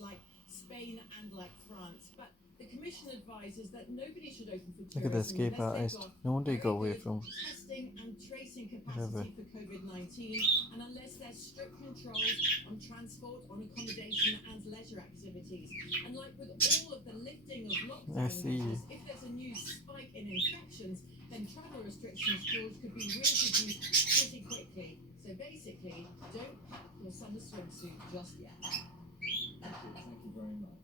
like Spain and like France. But the Commission advises that nobody should open for Look at the tourism escape unless they've artist. got No wonder he very got away good from testing and tracing whatever. capacity for COVID-19, and unless there's strict controls on transport, on accommodation and leisure activities. And like with all of the lifting of lockdown measures, if there's a new spike in infections, then travel restrictions, George, could be reintroduced pretty quickly. So basically, don't pack your summer swimsuit just yet. Thank you very much.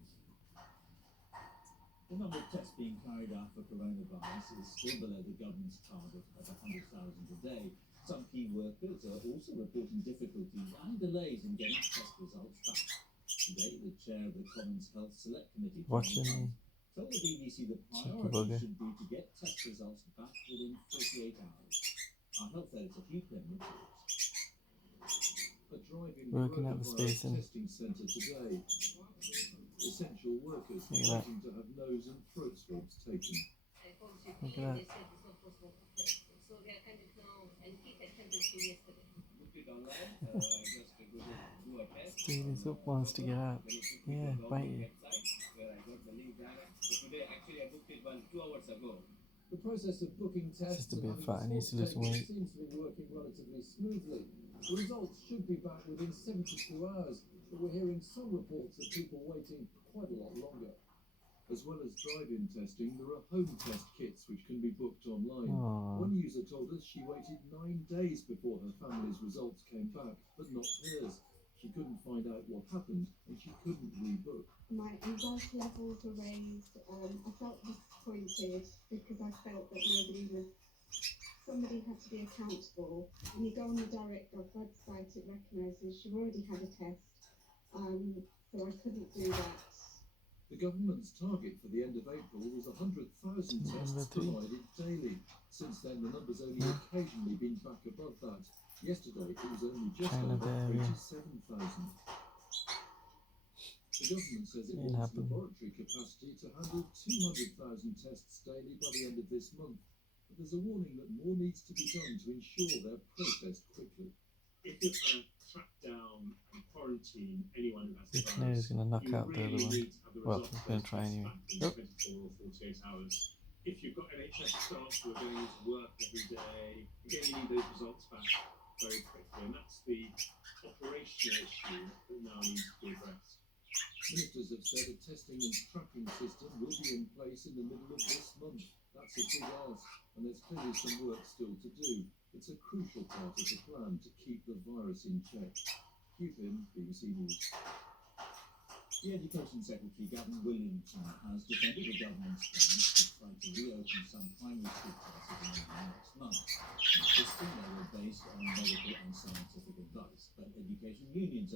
The number of tests being carried out for coronavirus is still below the government's target of 100,000 a day. Some key workers are also reporting difficulties and delays in getting test results back. Today, the chair of the Commons Health Select Committee told the BBC the priority should be to get test results back within 48 hours. Our health editor Hugh Pym reports. A drive-in coronavirus testing centre today. Essential workers waiting to have nose and throat swabs taken. Look at that. Stevie Soup wants to get out. Yeah, bite you. The process of booking tests Just a bit fat, he needs to lose some weight. seems to be working relatively smoothly. The results should be back within 72 hours, but we're hearing some reports of people waiting quite a lot longer. As well as drive-in testing, there are home test kits which can be booked online. One user told us she waited 9 days before her family's results came back, but not hers. She couldn't find out what happened and she couldn't rebook. My anxiety levels were raised. I felt disappointed because I felt that somebody had to be accountable. When you go on the DirectGov website, it recognises you already had a test, so I couldn't do that. The government's target for the end of April was 100,000 tests provided daily. Since then, the number's only occasionally been back above that. Yesterday, it was only just over 87,000. The government says it wants laboratory capacity to handle 200,000 tests daily by the end of this month. But there's a warning that more needs to be done to ensure they're processed quickly. If you're trying to track down and quarantine anyone who has the Which is going to knock out the other one. Well, I'm going to try anyway. In 24 or 48 hours. If you've got NHS staff who are going into work every day, again, you need those results back very quickly. And that's the operational issue that now needs to be addressed. Ministers have said a testing and tracking system will be in place in the middle of this month. That's a big ask, and there's clearly some work still to do. It's a crucial part of the plan to keep the virus in check. Hugh Pym, BBC News. The Education Secretary, Gavin Williamson, has defended the government's plans to try to reopen some primary school classes in the next month, insisting they were based on medical and scientific advice. But education unions are